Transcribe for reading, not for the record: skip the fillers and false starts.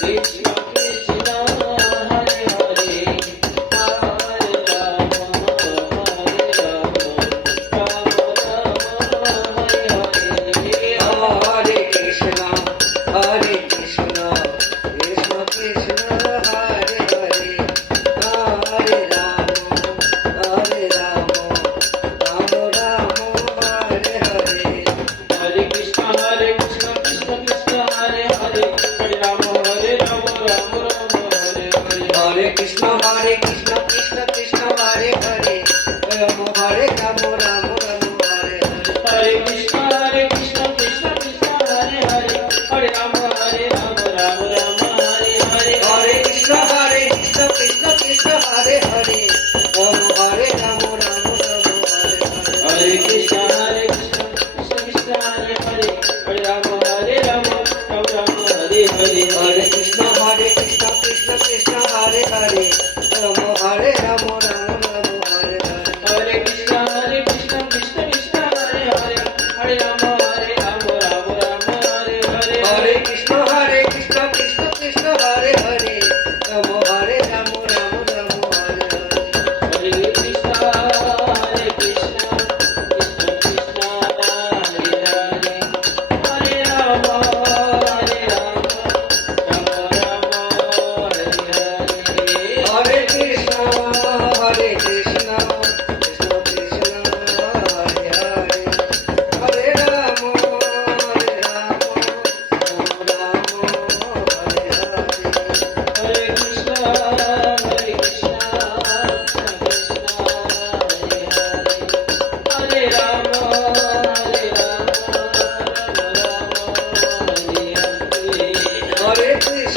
Krishna Krishna Hare Hare Hare Rama Hare Rama Rama Rama Hare Hare Hare Krishna Hare Krishna Krishna Krishna Hare Hare Hare Rama Hare Rama Rama Rama Hare Hare Hare Krishna Krishna Krishna Hare Hare Hare Rama Hare Rama Rama Rama Hare Hare Hare Krishna Krishna Krishna Hare Hare Rama Hare Rama Rama Rama Hare Hare Hare Krishna Krishna Krishna Hare Hare Hare Rama Hare Rama Rama Rama Hare Hare Hare Krishna Krishna Krishna Hare Hare Rama Hare Rama Rama Rama Hare Hare Hare Krishna Krishna Krishna Hare Hare Hare Rama Hare Rama Rama Rama Hare Hare Hare Krishna Krishna Krishna Hare Hare Rama Hare Rama Rama Rama Hare Hare Hare Krishna Krishna Krishna Hare Hare Hare Rama Hare Rama Rama Rama Hare Hare Hare Krishna Krishna Krishna Hare Hare Rama Hare Rama Rama Rama Hare Hare Hare Krishna Krishna Krishna Hare Hare Hare Rama Hare Rama Rama Rama Hare Hare Hare Krishna Krishna Krishna Hare Hare Hare Rama Hare Rama Rama Rama Hare Hare Hare Krishna Krishna Krishna Hare Hare Hare Rama Hare Rama Rama Rama Hare Hare Hare Krishna